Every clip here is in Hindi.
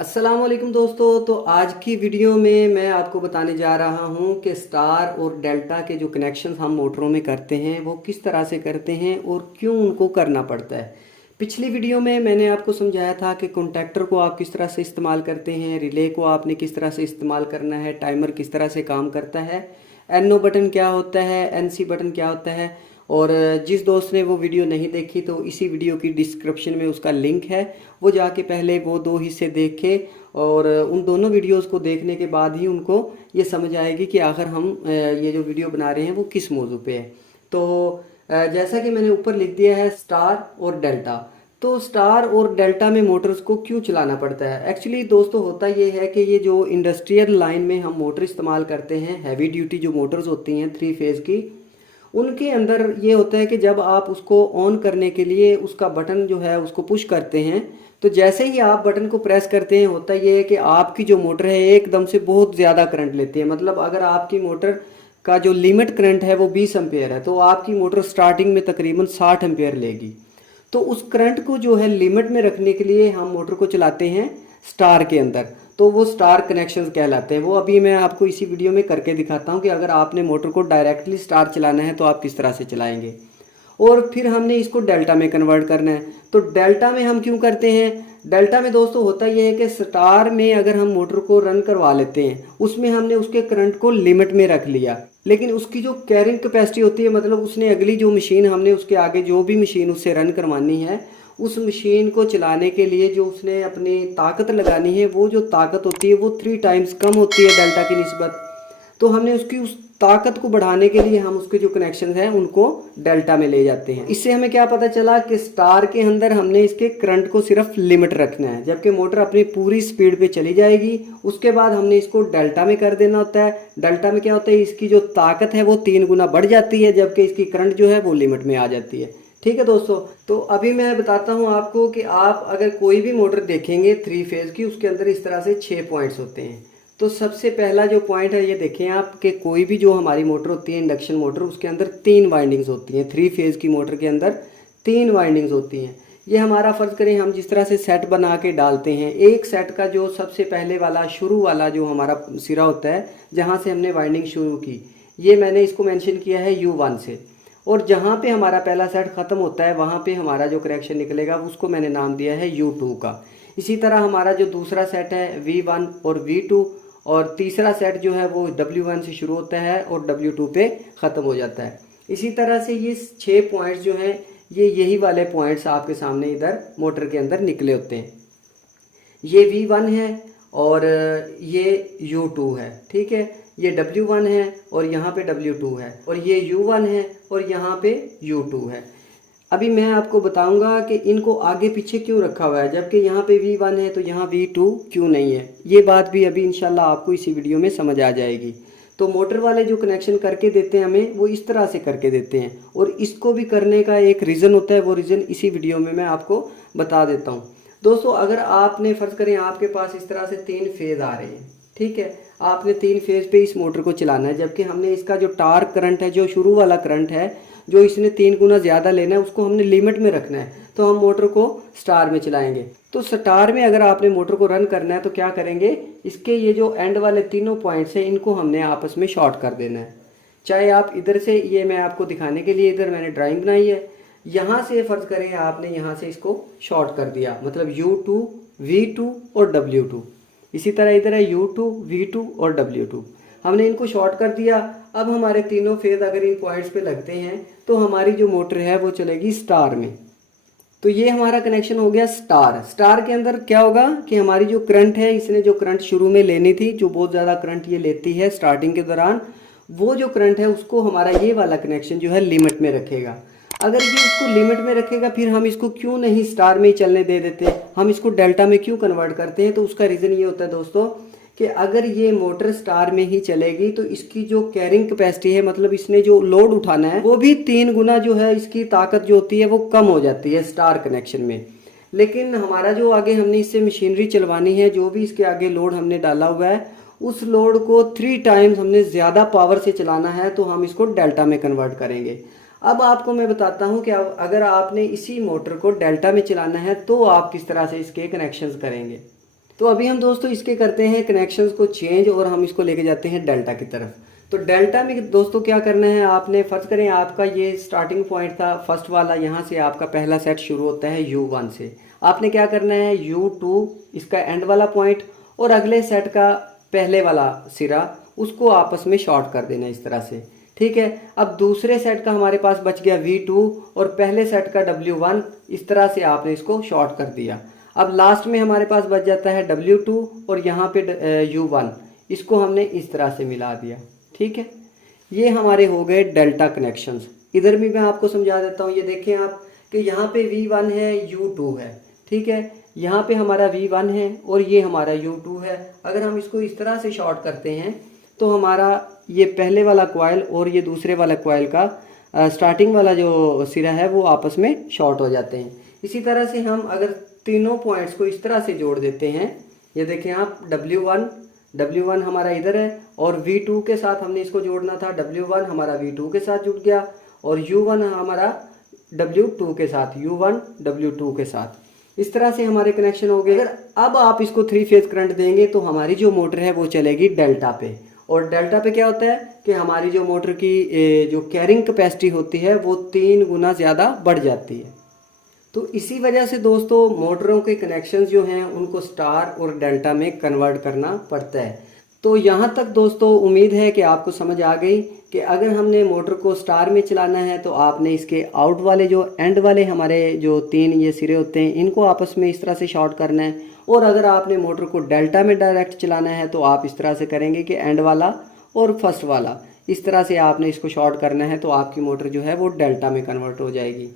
अस्सलाम वालेकुम दोस्तों। तो आज की वीडियो में मैं आपको बताने जा रहा हूं कि स्टार और डेल्टा के जो कनेक्शंस हम मोटरों में करते हैं वो किस तरह से करते हैं और क्यों उनको करना पड़ता है। पिछली वीडियो में मैंने आपको समझाया था कि कॉन्टैक्टर को आप किस तरह से इस्तेमाल करते हैं, रिले को आपने किस तरह से इस्तेमाल करना है, टाइमर किस तरह से काम करता है, एनओ बटन क्या होता है, एनसी बटन क्या होता है। और जिस दोस्त ने वो वीडियो नहीं देखी तो इसी वीडियो की डिस्क्रिप्शन में उसका लिंक है, वो जाके पहले वो दो हिस्से देखे और उन दोनों वीडियोस को देखने के बाद ही उनको ये समझ आएगी कि आखिर हम ये जो वीडियो बना रहे हैं वो किस मौजू पे है। तो जैसा कि मैंने ऊपर लिख दिया है स्टार और डेल्टा। तो स्टार और डेल्टा में मोटर्स को क्यों चलाना पड़ता है? एक्चुअली दोस्तों होता ये है कि ये जो इंडस्ट्रियल लाइन में हम मोटर इस्तेमाल करते हैं, हैवी ड्यूटी जो मोटर्स होती हैं 3 फेज़ की, उनके अंदर ये होता है कि जब आप उसको ऑन करने के लिए उसका बटन जो है उसको पुश करते हैं, तो जैसे ही आप बटन को प्रेस करते हैं होता ये है कि आपकी जो मोटर है एकदम से बहुत ज़्यादा करंट लेती है। मतलब अगर आपकी मोटर का जो लिमिट करंट है वो 20 एम्पेयर है तो आपकी मोटर स्टार्टिंग में तकरीबन 60 एम्पेयर लेगी। तो उस करंट को जो है लिमिट में रखने के लिए हम मोटर को चलाते हैं स्टार के अंदर, तो वो स्टार कनेक्शंस कहलाते हैं। वो अभी मैं आपको इसी वीडियो में करके दिखाता हूँ कि अगर आपने मोटर को डायरेक्टली स्टार चलाना है तो आप किस तरह से चलाएंगे। और फिर हमने इसको डेल्टा में कन्वर्ट करना है। तो डेल्टा में हम क्यों करते हैं? डेल्टा में दोस्तों होता यह है कि स्टार में अगर हम मोटर को रन करवा लेते हैं उसमें हमने उसके करंट को लिमिट में रख लिया, लेकिन उसकी जो कैरिंग कैपेसिटी होती है, मतलब उसने अगली जो मशीन हमने उसके आगे जो भी मशीन उससे रन करवानी है, उस मशीन को चलाने के लिए जो उसने अपनी ताकत लगानी है वो जो ताकत होती है वो 3 टाइम्स कम होती है डेल्टा की निस्बत। तो हमने उसकी उस ताकत को बढ़ाने के लिए हम उसके जो कनेक्शन हैं उनको डेल्टा में ले जाते हैं। इससे हमें क्या पता चला कि स्टार के अंदर हमने इसके करंट को सिर्फ लिमिट रखना है, जबकि मोटर अपनी पूरी स्पीड पे चली जाएगी। उसके बाद हमने इसको डेल्टा में कर देना होता है। डेल्टा में क्या होता है, इसकी जो ताकत है वो 3 गुना बढ़ जाती है, जबकि इसकी करंट जो है वो लिमिट में आ जाती है। ठीक है दोस्तों, तो अभी मैं बताता हूँ आपको कि आप अगर कोई भी मोटर देखेंगे 3 फेज की, उसके अंदर इस तरह से 6 पॉइंट्स होते हैं। तो सबसे पहला जो पॉइंट है ये देखें आप कि कोई भी जो हमारी मोटर होती है इंडक्शन मोटर, उसके अंदर 3 वाइंडिंग्स होती हैं। 3 फेज की मोटर के अंदर 3 वाइंडिंग्स होती हैं। ये हमारा फ़र्ज़ करें हम जिस तरह से सेट बना के डालते हैं, एक सेट का जो सबसे पहले वाला शुरू वाला जो हमारा सिरा होता है जहाँ से हमने वाइंडिंग शुरू की, ये मैंने इसको मेंशन किया है U1 से। और जहाँ पे हमारा पहला सेट ख़त्म होता है वहाँ पे हमारा जो कनेक्शन निकलेगा उसको मैंने नाम दिया है U2 का। इसी तरह हमारा जो दूसरा सेट है V1 और V2, और तीसरा सेट जो है वो W1 से शुरू होता है और W2 पे ख़त्म हो जाता है। इसी तरह से ये 6 पॉइंट्स जो हैं ये यही वाले पॉइंट्स आपके सामने इधर मोटर के अंदर निकले होते हैं। ये V1 है और ये U2 है, ठीक है। ये W1 है और यहाँ पे W2 है, और ये U1 है और यहाँ पे U2 है। अभी मैं आपको बताऊंगा कि इनको आगे पीछे क्यों रखा हुआ है, जबकि यहाँ पे V1 है तो यहाँ V2 क्यों नहीं है। ये बात भी अभी इंशाल्लाह आपको इसी वीडियो में समझ आ जाएगी। तो मोटर वाले जो कनेक्शन करके देते हैं हमें वो इस तरह से करके देते हैं, और इसको भी करने का एक रीज़न होता है, वो रीज़न इसी वीडियो में मैं आपको बता देता हूँ। दोस्तों अगर आपने फ़र्ज़ करें आपके पास इस तरह से 3 फेज़ आ रहे हैं, ठीक है, आपने 3 फेज़ पे इस मोटर को चलाना है, जबकि हमने इसका जो टार्क करंट है, जो शुरू वाला करंट है, जो इसने 3 गुना ज़्यादा लेना है, उसको हमने लिमिट में रखना है। तो हम मोटर को स्टार में चलाएंगे। तो स्टार में अगर आपने मोटर को रन करना है तो क्या करेंगे, इसके ये जो एंड वाले तीनों पॉइंट्स हैं इनको हमने आपस में शॉर्ट कर देना है। चाहे आप इधर से, ये मैं आपको दिखाने के लिए इधर मैंने ड्राइंग बनाई है, यहाँ से फ़र्ज़ करें आपने यहाँ से इसको शॉर्ट कर दिया, मतलब U2, V2 और W2। इसी तरह इधर है U2, V2 और W2, हमने इनको शॉर्ट कर दिया। अब हमारे तीनों फेज अगर इन पॉइंट्स पे लगते हैं तो हमारी जो मोटर है वो चलेगी स्टार में। तो ये हमारा कनेक्शन हो गया स्टार। स्टार के अंदर क्या होगा कि हमारी जो करंट है, इसने जो करंट शुरू में लेनी थी, जो बहुत ज़्यादा करंट ये लेती है स्टार्टिंग के दौरान, वो जो करंट है उसको हमारा ये वाला कनेक्शन जो है लिमिट में रखेगा। अगर ये इसको लिमिट में रखेगा फिर हम इसको क्यों नहीं स्टार में ही चलने दे देते, हम इसको डेल्टा में क्यों कन्वर्ट करते हैं? तो उसका रीज़न ये होता है दोस्तों कि अगर ये मोटर स्टार में ही चलेगी तो इसकी जो कैरिंग कैपेसिटी है, मतलब इसने जो लोड उठाना है, वो भी 3 गुना जो है इसकी ताकत जो होती है वो कम हो जाती है स्टार कनेक्शन में। लेकिन हमारा जो आगे हमने इससे मशीनरी चलवानी है, जो भी इसके आगे लोड हमने डाला हुआ है, उस लोड को 3 टाइम्स हमने ज़्यादा पावर से चलाना है, तो हम इसको डेल्टा में कन्वर्ट करेंगे। अब आपको मैं बताता हूँ कि अगर आपने इसी मोटर को डेल्टा में चलाना है तो आप किस तरह से इसके कनेक्शंस करेंगे। तो अभी हम दोस्तों इसके करते हैं कनेक्शंस को चेंज और हम इसको लेके जाते हैं डेल्टा की तरफ। तो डेल्टा में दोस्तों क्या करना है, आपने फर्ज करें आपका ये स्टार्टिंग पॉइंट था फर्स्ट वाला, यहाँ से आपका पहला सेट शुरू होता है U1 से। आपने क्या करना है U2 इसका एंड वाला पॉइंट और अगले सेट का पहले वाला सिरा उसको आपस में शॉर्ट कर देना इस तरह से, ठीक है। अब दूसरे सेट का हमारे पास बच गया V2 और पहले सेट का W1, इस तरह से आपने इसको शॉर्ट कर दिया। अब लास्ट में हमारे पास बच जाता है W2 और यहाँ पे U1, इसको हमने इस तरह से मिला दिया, ठीक है। ये हमारे हो गए डेल्टा कनेक्शंस। इधर भी मैं आपको समझा देता हूँ। ये देखें आप कि यहाँ पे V1 है, U2 है, ठीक है। यहाँ पे हमारा V1 है और ये हमारा U2 है। अगर हम इसको इस तरह से शॉर्ट करते हैं तो हमारा ये पहले वाला कॉइल और ये दूसरे वाला कॉइल का स्टार्टिंग वाला जो सिरा है वो आपस में शॉर्ट हो जाते हैं। इसी तरह से हम अगर तीनों पॉइंट्स को इस तरह से जोड़ देते हैं, ये देखें आप W1 हमारा इधर है और V2 के साथ हमने इसको जोड़ना था, W1 हमारा V2 के साथ जुड़ गया और U1 हमारा W2 के साथ, U1 W2 के साथ। इस तरह से हमारे कनेक्शन हो गए। अगर अब आप इसको 3 फेज करंट देंगे तो हमारी जो मोटर है वो चलेगी डेल्टा पे, और डेल्टा पे क्या होता है कि हमारी जो मोटर की जो कैरिंग कैपेसिटी होती है वो 3 गुना ज़्यादा बढ़ जाती है। तो इसी वजह से दोस्तों मोटरों के कनेक्शंस जो हैं उनको स्टार और डेल्टा में कन्वर्ट करना पड़ता है। तो यहाँ तक दोस्तों उम्मीद है कि आपको समझ आ गई कि अगर हमने मोटर को स्टार में चलाना है तो आपने इसके आउट वाले जो एंड वाले हमारे जो 3 ये सिरे होते हैं इनको आपस में इस तरह से शॉर्ट करना है, और अगर आपने मोटर को डेल्टा में डायरेक्ट चलाना है तो आप इस तरह से करेंगे कि एंड वाला और फर्स्ट वाला इस तरह से आपने इसको शॉर्ट करना है, तो आपकी मोटर जो है वो डेल्टा में कन्वर्ट हो जाएगी।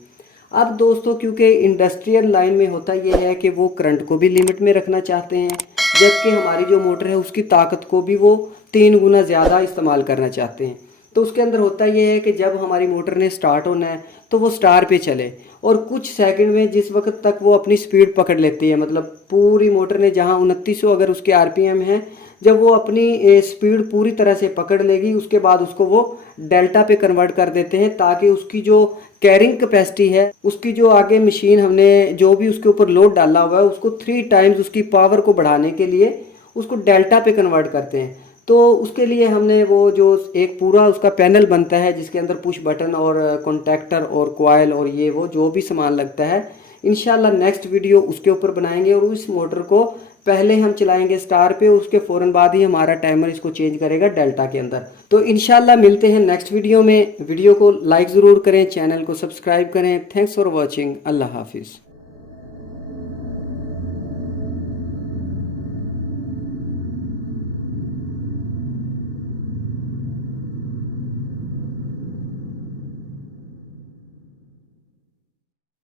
अब दोस्तों क्योंकि इंडस्ट्रियल लाइन में होता यह है कि वो करंट को भी लिमिट में रखना चाहते हैं, जबकि हमारी जो मोटर है उसकी ताकत को भी वो 3 गुना ज़्यादा इस्तेमाल करना चाहते हैं। तो उसके अंदर होता यह है कि जब हमारी मोटर ने स्टार्ट होना है तो वो स्टार पे चले, और कुछ सेकंड में जिस वक्त तक वो अपनी स्पीड पकड़ लेती है, मतलब पूरी मोटर ने जहां 2900 अगर उसके आरपीएम है, जब वो अपनी स्पीड पूरी तरह से पकड़ लेगी उसके बाद उसको वो डेल्टा पे कन्वर्ट कर देते हैं, ताकि उसकी जो कैरिंग कैपेसिटी है, उसकी जो आगे मशीन हमने जो भी उसके ऊपर लोड डाला हुआ है उसको 3 टाइम्स उसकी पावर को बढ़ाने के लिए उसको डेल्टा पे कन्वर्ट करते हैं। तो उसके लिए हमने वो जो एक पूरा उसका पैनल बनता है जिसके अंदर पुश बटन और कॉन्टैक्टर और कॉइल और ये वो जो भी सामान लगता है, इंशाल्लाह नेक्स्ट वीडियो उसके ऊपर बनाएंगे। और उस मोटर को पहले हम चलाएंगे स्टार पे, उसके फ़ौरन बाद ही हमारा टाइमर इसको चेंज करेगा डेल्टा के अंदर। तो इंशाल्लाह मिलते हैं नेक्स्ट वीडियो में। वीडियो को लाइक ज़रूर करें, चैनल को सब्सक्राइब करें। Thanks for watching. अल्लाह हाफिज़।